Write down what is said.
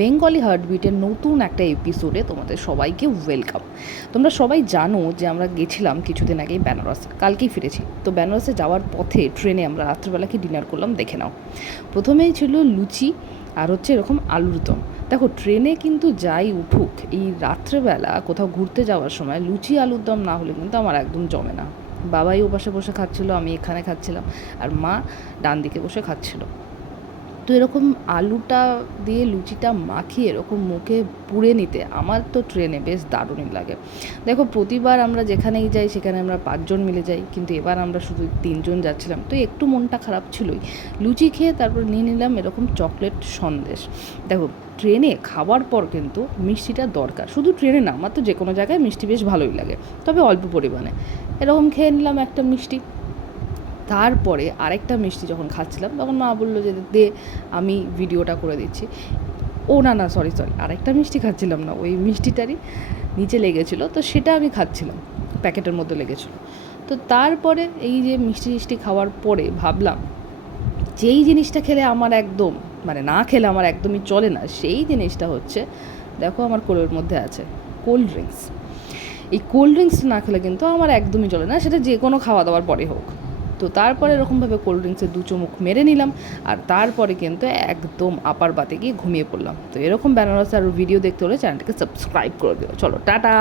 Bengali হার্টবিটের নতুন একটা এপিসোডে তোমাদের সবাইকে ওয়েলকাম। তোমরা সবাই জানো যে আমরা গেছিলাম কিছুদিন আগেই বেনারস, কালকেই ফিরেছি। তো বেনারসে যাওয়ার পথে ট্রেনে আমরা রাত্রিবেলা কি ডিনার করলাম দেখে নাও। প্রথমেই ছিল লুচি আর হচ্ছে এরকম আলুর দম। দেখো ট্রেনে কিন্তু যাই উঠুক, এই রাত্রেবেলা কোথাও ঘুরতে যাওয়ার সময় লুচি আলুর দম না হলে কিন্তু আমার একদম জমে না। বাবাই ও পাশে বসে খাচ্ছিলো, আমি এখানে খাচ্ছিলাম, আর মা ডান দিকে বসে খাচ্ছিলো। তো এরকম আলুটা দিয়ে লুচিটা মাখিয়ে এরকম মুখে পুড়ে নিতে আমার তো ট্রেনে বেশ দারুণই লাগে। দেখো প্রতিবার আমরা যেখানেই যাই সেখানে আমরা 5 জন মিলে যাই, কিন্তু এবার আমরা শুধু 3 জন যাচ্ছিলাম, তো একটু মনটা খারাপ ছিলই। লুচি খেয়ে তারপর নিয়ে নিলাম এরকম চকলেট সন্দেশ। দেখো ট্রেনে খাওয়ার পর কিন্তু মিষ্টিটা দরকার, শুধু ট্রেনে না, আমার তো যে কোনো জায়গায় মিষ্টি বেশ ভালোই লাগে, তবে অল্প পরিমাণে। এরকম খেয়ে নিলাম একটা মিষ্টি। তারপরে আরেকটা মিষ্টি যখন খাচ্ছিলাম তখন মা বললো যে দে, আমি ভিডিওটা করে দিচ্ছি। ও না না, সরি সরি, আরেকটা মিষ্টি খাচ্ছিলাম না, ওই মিষ্টিটারই নিচে লেগেছিলো, তো সেটা আমি খাচ্ছিলাম, প্যাকেটের মধ্যে লেগেছিলো। তো তারপরে এই যে মিষ্টি মিষ্টি খাওয়ার পরে ভাবলাম যেই জিনিসটা খেলে আমার একদম, মানে না খেলে আমার একদমই চলে না, সেই জিনিসটা হচ্ছে, দেখো আমার কোলের মধ্যে আছে কোল্ড ড্রিঙ্কস। এই কোল্ড ড্রিঙ্কস না খেলে কিন্তু আমার একদমই চলে না, সেটা যে কোনো খাওয়া দাওয়ার পরে হোক। তো তারপরে এরকমভাবে কোল্ড ড্রিঙ্কসের 2 চুমুক মেরে নিলাম, আর তারপরে কিন্তু একদম আপার বাতে গিয়ে ঘুমিয়ে পড়লাম। তো এরকম বেনারস আর ভিডিও দেখতে হলে চ্যানেলটাকে সাবস্ক্রাইব করে দিও। চলো টাটা।